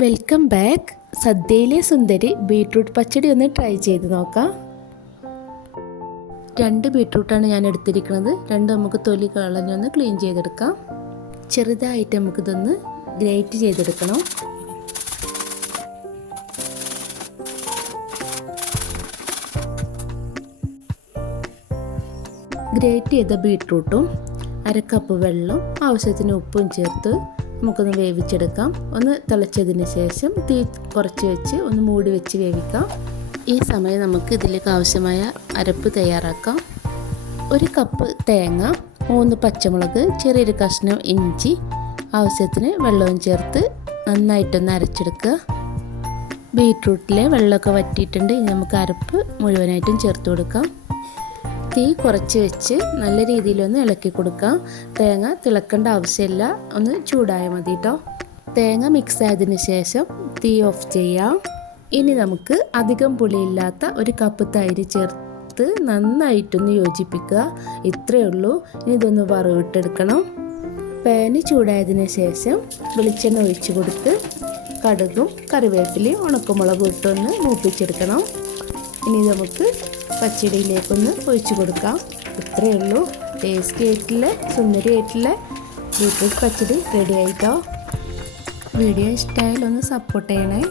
Welcome back സദ്യയിലെ സുന്ദരി beetroot pachadi ഒന്ന് ട്രൈ ചെയ്ത് നോക്കാം. രണ്ട് ബീട്രൂട്ടാണ് ഞാൻ എടുത്തിരിക്കുന്നത്. രണ്ട് നമുക്ക് തൊലി കളഞ്ഞൊന്ന് ക്ലീൻ ചെയ്തെടുക്കാം. ചെറുതായിട്ട് നമുക്കിതൊന്ന് ഗ്രേറ്റ് ചെയ്തെടുക്കണം. ഗ്രേറ്റ് ചെയ്ത ബീട്രൂട്ടും അര കപ്പ് വെള്ളം ആവശ്യത്തിന് ഉപ്പും ചേർത്ത് നമുക്കൊന്ന് വേവിച്ചെടുക്കാം. ഒന്ന് തിളച്ചതിന് ശേഷം തീ കുറച്ച് വെച്ച് ഒന്ന് മൂടി വെച്ച് വേവിക്കാം. ഈ സമയം നമുക്ക് ഇതിലേക്ക് ആവശ്യമായ അരപ്പ് തയ്യാറാക്കാം. ഒരു കപ്പ് തേങ്ങ മൂന്ന് പച്ചമുളക് ചെറിയൊരു കഷ്ണം ഇഞ്ചി ആവശ്യത്തിന് വെള്ളവും ചേർത്ത് നന്നായിട്ടൊന്ന് അരച്ചെടുക്കുക. ബീട്രൂട്ടിലെ വെള്ളമൊക്കെ വറ്റിയിട്ടുണ്ട്. ഇനി നമുക്ക് അരപ്പ് മുഴുവനായിട്ടും ചേർത്ത് കൊടുക്കാം. തീ കുറച്ച് വെച്ച് നല്ല രീതിയിലൊന്ന് ഇളക്കി കൊടുക്കാം. തേങ്ങ തിളക്കേണ്ട ആവശ്യമില്ല. ഒന്ന് ചൂടായാൽ മതി കേട്ടോ തേങ്ങ മിക്സ് ആയതിന് ശേഷം തീ ഓഫ് ചെയ്യാം. ഇനി നമുക്ക് അധികം പുളിയില്ലാത്ത ഒരു കപ്പ് തൈര് ചേർത്ത് നന്നായിട്ടൊന്ന് യോജിപ്പിക്കുക. ഇത്രയേ ഉള്ളൂ. ഇനി ഇതൊന്ന് വറവിട്ടെടുക്കണം. പാന് ചൂടായതിന് ശേഷം വെളിച്ചെണ്ണ ഒഴിച്ചു കൊടുത്ത് കടുകും കറിവേപ്പിലയും ഉണക്കമുളകും ഇട്ടൊന്ന് മൂപ്പിച്ചെടുക്കണം. ഇനി നമുക്ക് പച്ചടിയിലേക്കൊന്ന് ഒഴിച്ചു കൊടുക്കാം. ഇത്രയേ ഉള്ളൂ. ടേസ്റ്റി ആയിട്ടുള്ള സുന്ദരി ആയിട്ടുള്ള പച്ചടി റെഡി ആയിട്ടോ. വീഡിയോ ഇഷ്ടമായാലൊന്ന് സപ്പോർട്ട് ചെയ്യണേ.